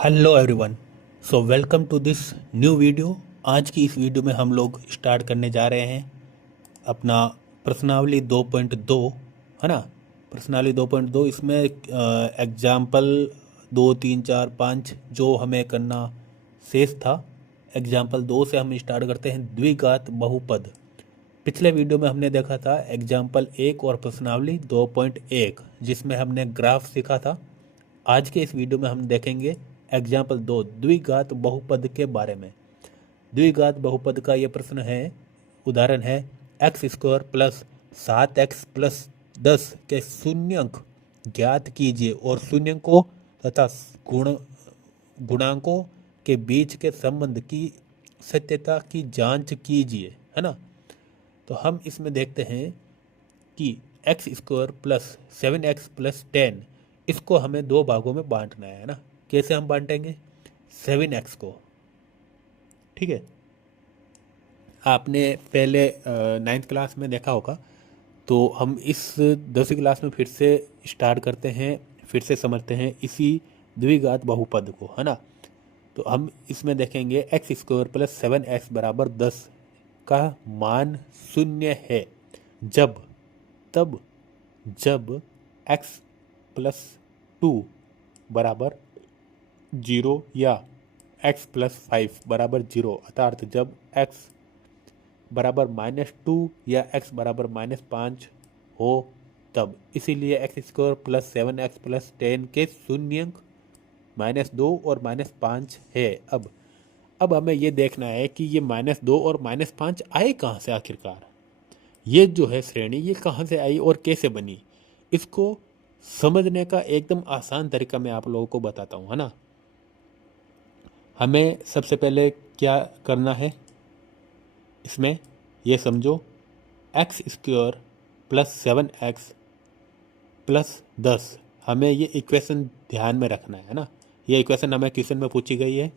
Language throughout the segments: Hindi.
Hello everyone. So welcome to this new video. आज की इस वीडियो में हम लोग स्टार्ट करने जा रहे हैं अपना प्रश्नावली 2.2, है ना। प्रश्नावली 2.2 इसमें एग्जाम्पल 2 3 4 5 जो हमें करना शेष था। एग्जाम्पल 2 से हम स्टार्ट करते हैं द्विघात बहुपद। पिछले वीडियो में हमने देखा था एग्जाम्पल 1 और प्रश्नावली 2.1 जिसमें हमने ग्राफ सीखा था। आज के इस वीडियो में हम देखेंगे एग्जाम्पल 2 द्विघात बहुपद के बारे में। द्विघात बहुपद का ये प्रश्न है, उदाहरण है x square plus 7x plus 10 के शून्यंक ज्ञात कीजिए और शून्यंकों तथा गुणांकों के बीच के संबंध की सत्यता की जांच कीजिए, है ना। तो हम इसमें देखते हैं कि x square plus 7x plus 10 इसको हमें दो भागों में बांटना है ना। कैसे हम बांटेंगे 7x को? ठीक है, आपने पहले 9th क्लास में देखा होगा, तो हम इस 10वीं क्लास में फिर से स्टार्ट करते हैं, फिर से समझते हैं इसी द्विघात बहुपद को, है ना। तो हम इसमें देखेंगे एक्स स्क्वायर प्लस 7x बराबर 10 का मान शून्य है जब तब जब x प्लस 2 बराबर 0 या x प्लस 5 बराबर 0, अर्थात जब x बराबर -2 या x बराबर -5 हो तब। इसीलिए x square plus 7x plus 10 के शून्यंक -2 और -5 है। अब हमें ये देखना है कि ये -2 और -5 आए कहाँ से आखिरकार। ये जो है श्रेणी ये कहाँ से आई और कैसे बनी, इसको समझने का एकदम आसान तरीका मैं आप लोगों को बताता हूँ, है ना। हमें सबसे पहले क्या करना है, इसमें ये समझो x square plus 7x plus 10, हमें ये इक्वेशन ध्यान में रखना है ना। ये इक्वेशन हमें क्वेश्चन में पूछी गई है,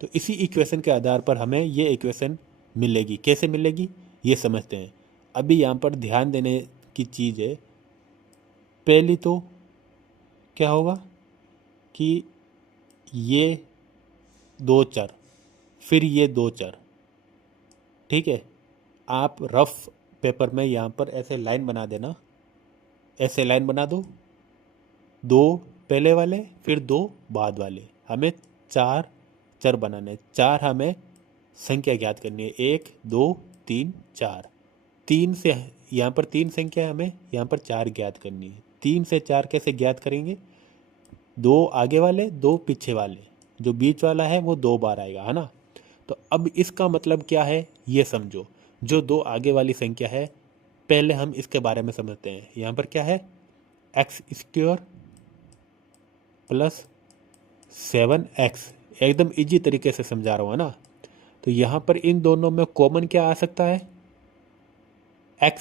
तो इसी इक्वेशन के आधार पर हमें ये इक्वेशन मिलेगी। कैसे मिलेगी ये समझते हैं। अभी यहाँ पर ध्यान देने की चीज़ है, पहली तो क्या होगा कि ये दो चर, फिर ये दो चर, ठीक है। आप रफ पेपर में यहाँ पर ऐसे लाइन बना देना, ऐसे लाइन बना दो, दो पहले वाले फिर दो बाद वाले। हमें चार चर बनाने, चार हमें संख्या ज्ञात करनी है, 1 2 3 4। तीन से यहाँ पर तीन संख्या हमें यहाँ पर चार ज्ञात करनी है। 3 से 4 कैसे ज्ञात करेंगे, दो आगे वाले दो पीछे वाले, जो बीच वाला है वो दो बार आएगा, है ना। तो अब इसका मतलब क्या है ये समझो। जो दो आगे वाली संख्या है, पहले हम इसके बारे में समझते हैं। यहाँ पर क्या है, एक्स स्क्वायर प्लस 7x, एकदम इजी तरीके से समझा रहा हूँ, है ना। तो यहाँ पर इन दोनों में कॉमन क्या आ सकता है, x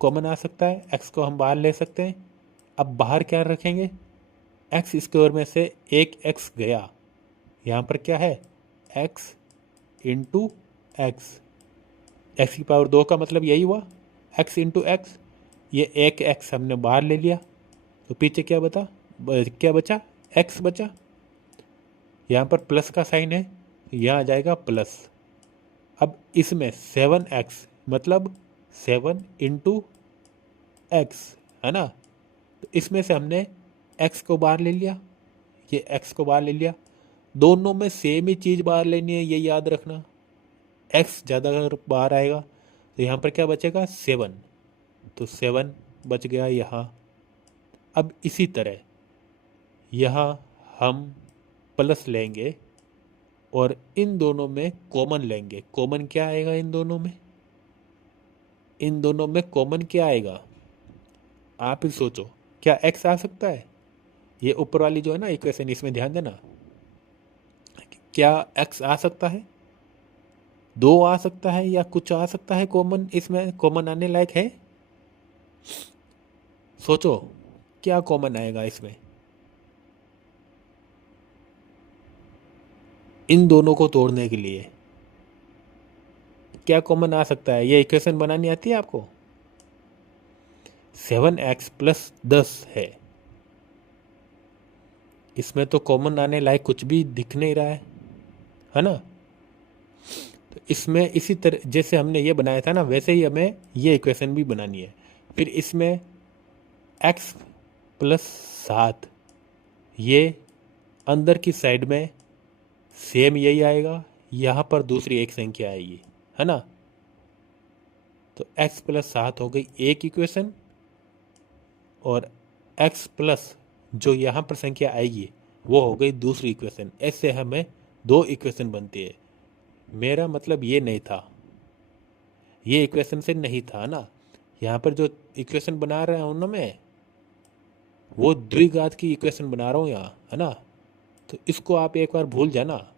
कॉमन आ सकता है, x को हम बाहर ले सकते हैं। अब बाहर क्या रखेंगे, एक्स स्क्वायर में से एक x गया, यहाँ पर क्या है x इंटू एक्स, एक्स की पावर 2 का मतलब यही हुआ x इंटू एक्स। ये एक x हमने बाहर ले लिया, तो पीछे क्या क्या बचा, x बचा। यहाँ पर प्लस का साइन है, यहाँ आ जाएगा प्लस। अब इसमें 7x मतलब 7 इंटू एक्स, है ना। तो इसमें से हमने x को बाहर ले लिया, ये x को बाहर ले लिया। दोनों में सेम ही चीज़ बाहर लेनी है, ये याद रखना। x ज़्यादा अगर बाहर आएगा तो यहाँ पर क्या बचेगा 7, तो 7 बच गया यहाँ। अब इसी तरह यहाँ हम प्लस लेंगे और इन दोनों में कॉमन लेंगे। कॉमन क्या आएगा इन दोनों में, इन दोनों में कॉमन क्या आएगा, आप ही सोचो। क्या x आ सकता है, ये ऊपर वाली जो है ना इक्वेशन, इसमें ध्यान देना। क्या x आ सकता है, दो आ सकता है या कुछ आ सकता है कॉमन, इसमें कॉमन आने लायक है। सोचो क्या कॉमन आएगा इसमें, इन दोनों को तोड़ने के लिए क्या कॉमन आ सकता है। ये इक्वेशन बनानी आती है आपको, 7x प्लस 10 है, इसमें तो कॉमन आने लायक कुछ भी दिख नहीं रहा है ना। तो इसमें इसी तरह जैसे हमने ये बनाया था ना, वैसे ही हमें ये इक्वेशन भी बनानी है। फिर इसमें x प्लस 7, ये अंदर की साइड में सेम यही आएगा, यहाँ पर दूसरी एक संख्या आएगी, है ना। तो x प्लस 7 हो गई एक इक्वेशन, और x प्लस जो यहाँ पर संख्या आएगी वो हो गई दूसरी इक्वेशन। ऐसे हमें दो इक्वेशन बनती है। मेरा मतलब ये नहीं था, ये इक्वेशन से नहीं था ना। यहाँ पर जो इक्वेशन बना रहा हूँ ना मैं, वो द्विघात की इक्वेशन बना रहा हूँ यहाँ, है ना। तो इसको आप एक बार भूल जाना।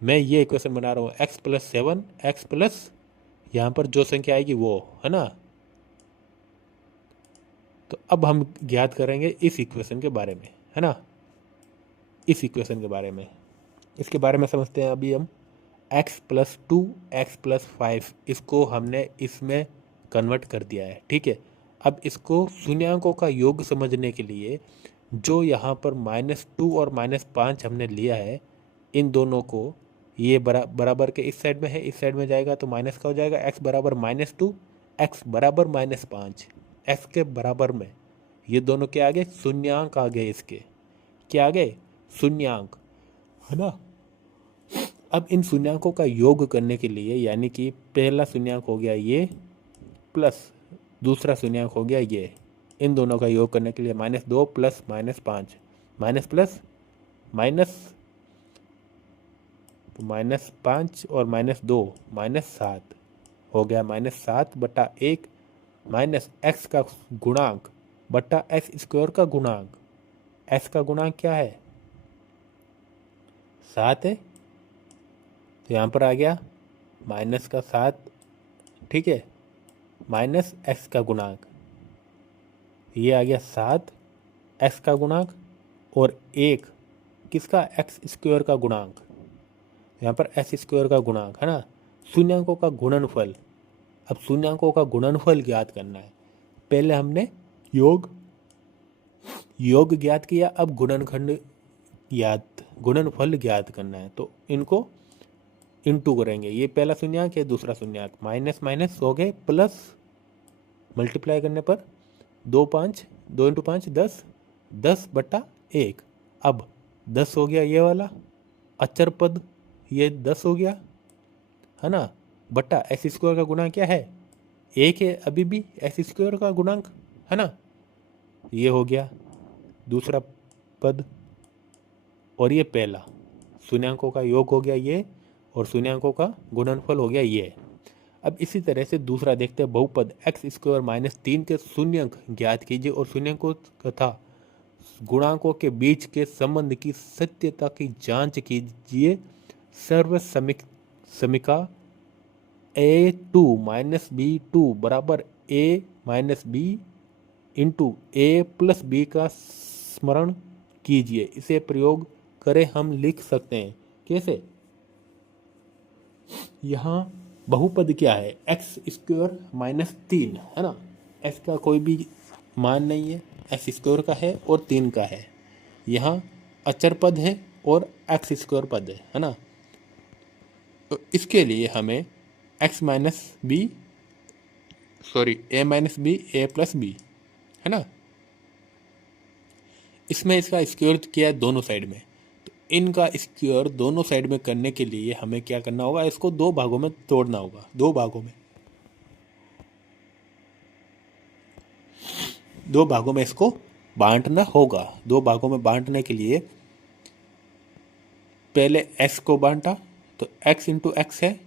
मैं ये इक्वेशन बना रहा हूँ x प्लस 7, एक्स प्लस यहाँ पर जो संख्या आएगी वो, है ना। तो अब हम ज्ञात करेंगे इस इक्वेशन के बारे में, है ना। इस इक्वेशन के बारे में, इसके बारे में समझते हैं अभी हम। x प्लस 2, एक्स प्लस 5, इसको हमने इसमें कन्वर्ट कर दिया है, ठीक है। अब इसको शून्यांकों का योग समझने के लिए जो यहाँ पर -2 और -5 हमने लिया है, इन दोनों को ये बराबर के इस साइड में है, इस साइड में जाएगा तो माइनस का हो जाएगा। x बराबर -2, x बराबर -5, x के बराबर में ये दोनों क्या आ गए, शून्यांक आ गए। इसके क्या आ गए, शून्यांक, है ना। अब इन शून्यांकों का योग करने के लिए, यानी कि पहला शून्यांक हो गया ये, प्लस दूसरा शून्यांक हो गया ये, इन दोनों का योग करने के लिए -2 प्लस -5, माइनस प्लस माइनस, -5 और -2 -7 हो गया, -7 बटा 1 माइनस एक्स का गुणांक बटा एक्स स्क्वायर का गुणांक। एक्स का गुणांक क्या है, 7 है, तो यहाँ पर आ गया -7, ठीक है, माइनस एक्स का गुणांक, ये आ गया 7 एक्स का गुणांक, और 1 किसका, एक्स स्क्वायर का गुणांक, यहाँ पर एक्स स्क्वायर का गुणांक, है ना। शून्यांकों का गुणनफल, अब शून्यांकों का गुणनफल ज्ञात करना है। पहले हमने योग ज्ञात किया, अब गुणनफल ज्ञात करना है। तो इनको इनटू करेंगे, ये पहला शून्यांक है, दूसरा शून्यांक, माइनस माइनस हो गए प्लस, मल्टीप्लाई करने पर 2 5, 2 × 5 10, 10 बटा 1। अब 10 हो गया ये वाला अचर पद, ये 10 हो गया, है ना, बटा एक्स स्क्वायर का गुणांक क्या है, 1 है अभी भी एक्स स्क्वायर का गुणांक, है ना। ये हो गया दूसरा पद, और ये पहला शून्यांकों का योग हो गया ये, और शून्यांकों का गुणनफल हो गया ये। अब इसी तरह से दूसरा देखते हैं, बहुपद एक्स स्क्वायर -3 के शून्यांक ज्ञात कीजिए और शून्यांकों तथा गुणांकों के बीच के संबंध की सत्यता की जांच कीजिए। सर्व समीका a2 - b2 बराबर a - b into a plus b का स्मरण कीजिए। इसे प्रयोग करें, हम लिख सकते हैं कैसे, यहाँ बहुपद क्या है, एक्स स्क्वायर -3, है ना। एक्स का कोई भी मान नहीं है, एक्स स्क्वायर का है और 3 का है। यहाँ अचर पद है और एक्स स्क्वायर पद है ना। तो इसके लिए हमें एक्स माइनस बी सॉरी ए माइनस बी ए प्लस बी, है ना। इसमें इसका स्क्वायर किया है दोनों साइड में, तो इनका स्क्वायर दोनों साइड में करने के लिए हमें क्या करना होगा, इसको दो भागों में तोड़ना होगा। दो भागों में इसको बांटना होगा। दो भागों में बांटने के लिए पहले x को बांटा तो x इंटू एक्स है,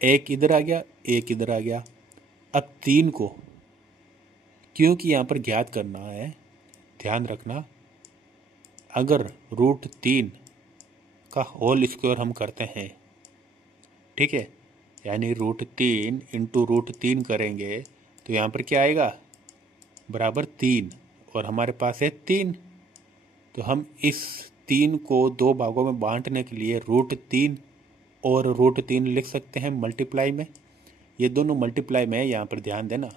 एक इधर आ गया एक इधर आ गया। अब 3 को, क्योंकि यहाँ पर ज्ञात करना है, ध्यान रखना, अगर √3 का होल स्क्वायर हम करते हैं, ठीक है, यानी √3 इंटू √3 करेंगे तो यहाँ पर क्या आएगा, बराबर 3, और हमारे पास है 3। तो हम इस 3 को दो भागों में बांटने के लिए √3 और √3 लिख सकते हैं मल्टीप्लाई में। ये दोनों मल्टीप्लाई में है, यहाँ पर ध्यान देना।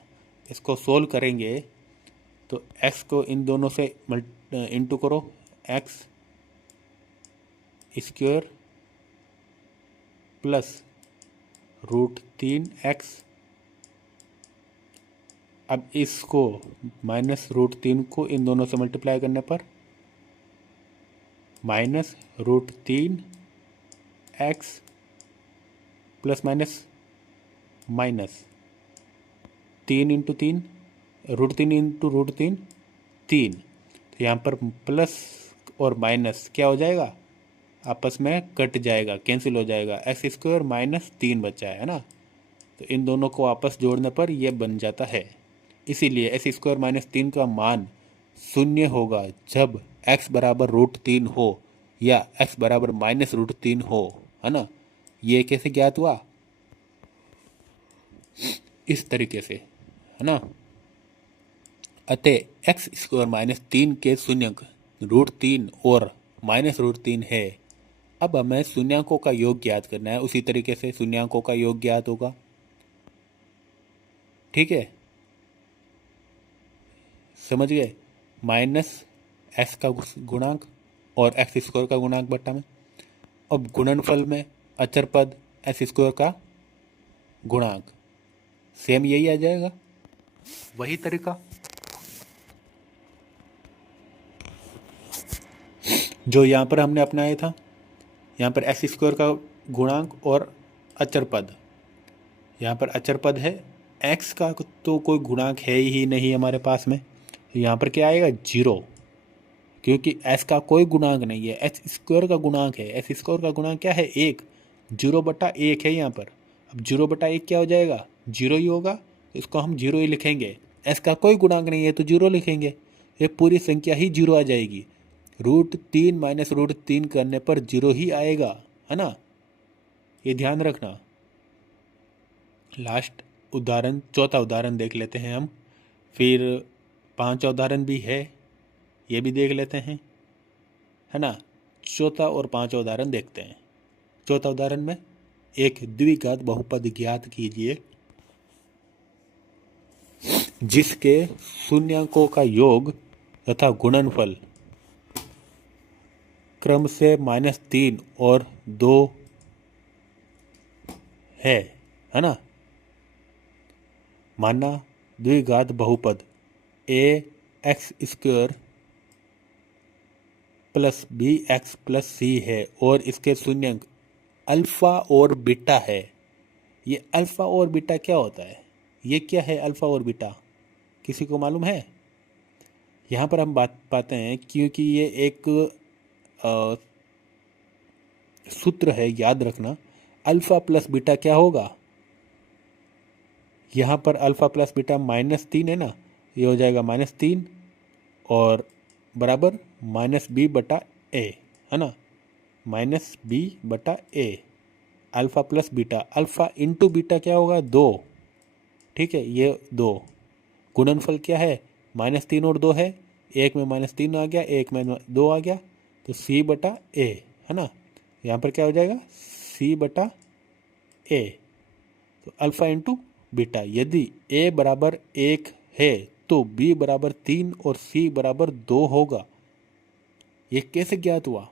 इसको सोल्व करेंगे तो x को इन दोनों से इंटू करो, x स्क्वायर प्लस √3x। अब इसको -√3 को इन दोनों से मल्टीप्लाई करने पर -√3x plus minus minus 3 into 3 √3 into √3 3। तो यहाँ पर प्लस और माइनस क्या हो जाएगा, आपस में कट जाएगा, कैंसिल हो जाएगा। x² -3 बचा है ना, तो इन दोनों को आपस जोड़ने पर यह बन जाता है। इसीलिए x² -3 का मान शून्य होगा जब x बराबर √3 हो या x बराबर -√3 हो, है ना। ये कैसे ज्ञात हुआ, इस तरीके से, है ना। अतः x² -3 के शून्यक √3 और -√3 है। अब हमें शून्यकों का योग ज्ञात करना है। उसी तरीके से शून्यकों का योग ज्ञात होगा, ठीक है, समझ गए। -s का गुणांक और x² का गुणांक बट्टा में। अब गुणनफल में अचर पद s² का गुणांक, सेम यही आ जाएगा, वही तरीका जो यहाँ पर हमने अपनाया था। यहाँ पर x² का गुणांक और अचर पद, यहाँ पर अचर पद है, x का तो कोई गुणांक है ही नहीं हमारे पास में, यहाँ पर क्या आएगा 0, क्योंकि s का कोई गुणांक नहीं है, x² का गुणांक है। x² का गुणांक क्या है 1, 0/1 है यहाँ पर। अब 0/1 क्या हो जाएगा, 0 ही होगा, इसको हम 0 ही लिखेंगे। s का कोई गुणांक नहीं है तो 0 लिखेंगे, ये पूरी संख्या ही 0 आ जाएगी। √3 माइनस √3 करने पर 0 ही आएगा, है ना, ये ध्यान रखना। लास्ट उदाहरण, चौथा उदाहरण देख लेते हैं हम, फिर 5वां उदाहरण भी है, ये भी देख लेते हैं, है ना। चौथा और 5वां उदाहरण देखते हैं। चौथा उदाहरण में एक द्विघात बहुपद ज्ञात कीजिए जिसके शून्यकों का योग तथा गुणनफल क्रम से -3 और 2 है ना। माना द्विघात बहुपद ax² plus bx plus c है और इसके शून्यक अल्फा और बीटा है। ये अल्फा और बीटा क्या होता है, ये क्या है अल्फा और बीटा, किसी को मालूम है? यहाँ पर हम बात पाते हैं, क्योंकि ये एक सूत्र है, याद रखना। अल्फा प्लस बीटा क्या होगा, यहाँ पर अल्फा प्लस बीटा -3 है ना, ये हो जाएगा -3 और बराबर -b/a, है ना, -b/a। Alpha plus beta, alpha into beta क्या होगा 2, ठीक है, ये 2। गुणनफल क्या है, -3 और 2 है, एक में -3 आ गया, एक में 2 आ गया, तो c/a, है ना। यहाँ पर क्या हो जाएगा c/a, तो अल्फा इंटू बीटा। यदि a बराबर 1 है तो b बराबर 3 और c बराबर 2 होगा। ये कैसे ज्ञात हुआ,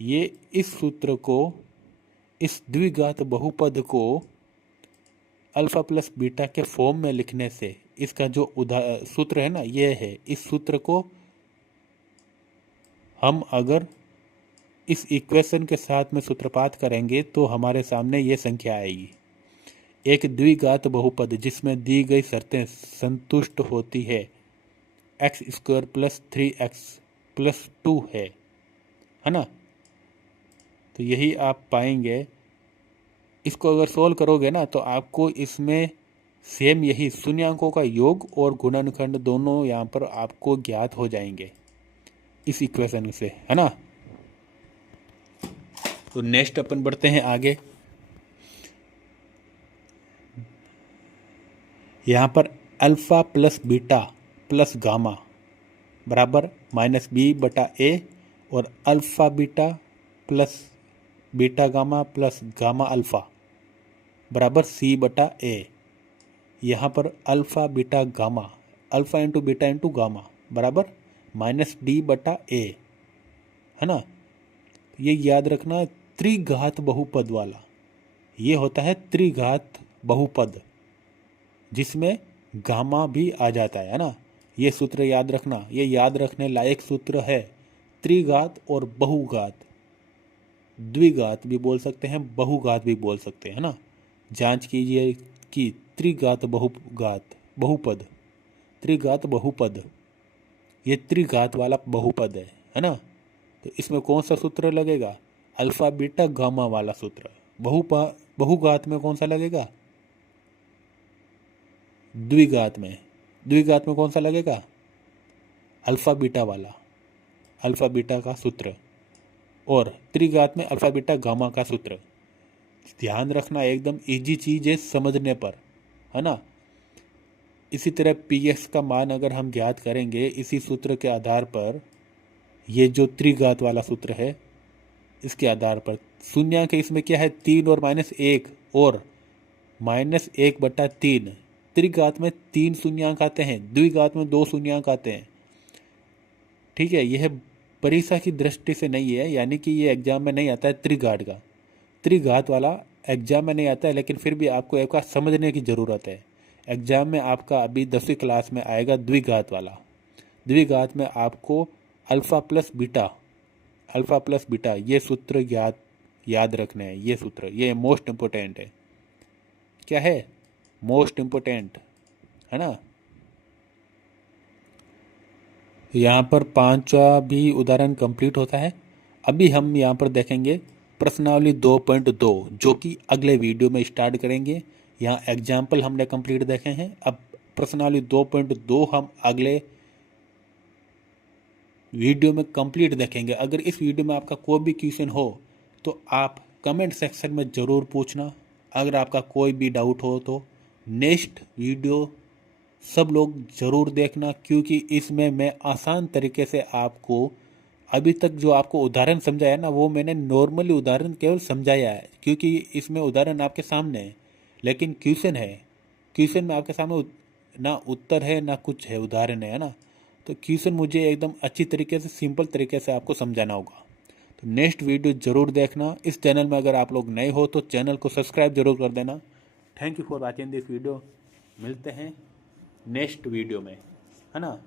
ये इस सूत्र को, इस द्विघात बहुपद को अल्फा प्लस बीटा के फॉर्म में लिखने से, इसका जो सूत्र है ना, ये है। इस सूत्र को हम अगर इस इक्वेशन के साथ में सूत्रपात करेंगे तो हमारे सामने ये संख्या आएगी। एक द्विघात बहुपद जिसमें दी गई शर्तें संतुष्ट होती है x² प्लस 3x प्लस 2 है ना। तो यही आप पाएंगे, इसको अगर सोल्व करोगे ना तो आपको इसमें सेम यही शून्यकों का योग और गुणनखंड दोनों यहाँ पर आपको ज्ञात हो जाएंगे इस इक्वेशन से, है ना। तो नेक्स्ट अपन बढ़ते हैं आगे। यहाँ पर alpha plus beta plus gamma बराबर -b/a और alpha beta plus beta gamma plus gamma alpha बराबर c/a। यहाँ पर alpha beta gamma, alpha into beta into gamma बराबर -d/a, है ना। ये याद रखना, त्रिघात बहुपद वाला, ये होता है त्रिघात बहुपद जिसमें गामा भी आ जाता है ना। ये सूत्र याद रखना, ये याद रखने लायक सूत्र है। त्रिघात और बहुघात, द्विघात भी बोल सकते हैं, बहुघात भी बोल सकते हैं ना। जांच कीजिए कि त्रिघात बहुघात बहुपद, त्रिघात बहुपद, ये त्रिघात वाला बहुपद है ना। तो इसमें कौन सा सूत्र लगेगा? अल्फा बीटा गामा वाला सूत्र। बहुघात में कौन सा लगेगा? द्विघात में। द्विघात में कौन सा लगेगा? अल्फा बीटा वाला, अल्फा बीटा का सूत्र। और त्रिघात में अल्फा बीटा गामा का सूत्र। ध्यान रखना, एकदम इजी चीज है समझने पर, है ना। इसी तरह px का मान अगर हम ज्ञात करेंगे इसी सूत्र के आधार पर, ये जो त्रिघात वाला सूत्र है इसके आधार पर, शून्यांक इसमें क्या है? 3 और -1 और -1/3। त्रिघात में 3 शून्यांक आते हैं, द्विघात में 2 शून्यांक आते हैं। ठीक है, यह परीक्षा की दृष्टि से नहीं है, यानी कि ये एग्जाम में नहीं आता है त्रिघात का, त्रिघात वाला एग्जाम में नहीं आता है, लेकिन फिर भी आपको एक बार समझने की ज़रूरत है। एग्जाम में आपका अभी 10वीं क्लास में आएगा द्विघात वाला। द्विघात में आपको अल्फ़ा प्लस बीटा ये सूत्र याद रखने हैं। ये सूत्र, ये मोस्ट इम्पोर्टेंट है। क्या है? मोस्ट इम्पोर्टेंट, है ना। यहाँ पर 5वां भी उदाहरण कंप्लीट होता है। अभी हम यहाँ पर देखेंगे प्रश्नावली 2.2, जो कि अगले वीडियो में स्टार्ट करेंगे। यहाँ एग्जाम्पल हमने कंप्लीट देखे हैं, अब प्रश्नावली 2.2 हम अगले वीडियो में कंप्लीट देखेंगे। अगर इस वीडियो में आपका कोई भी क्वेश्चन हो तो आप कमेंट सेक्शन में ज़रूर पूछना। अगर आपका कोई भी डाउट हो तो नेक्स्ट वीडियो सब लोग ज़रूर देखना, क्योंकि इसमें मैं आसान तरीके से आपको अभी तक जो आपको उदाहरण समझाया ना, वो मैंने नॉर्मली उदाहरण केवल समझाया है, क्योंकि इसमें उदाहरण आपके सामने है, लेकिन क्वेश्चन है, क्वेश्चन में आपके सामने ना उत्तर है ना कुछ है, उदाहरण है ना। तो क्वेश्चन मुझे एकदम अच्छी तरीके से, सिंपल तरीके से आपको समझाना होगा। तो नेक्स्ट वीडियो ज़रूर देखना। इस चैनल में अगर आप लोग नए हो तो चैनल को सब्सक्राइब जरूर कर देना। Thank you for watching this video. मिलते हैं नेक्स्ट वीडियो में, है ना।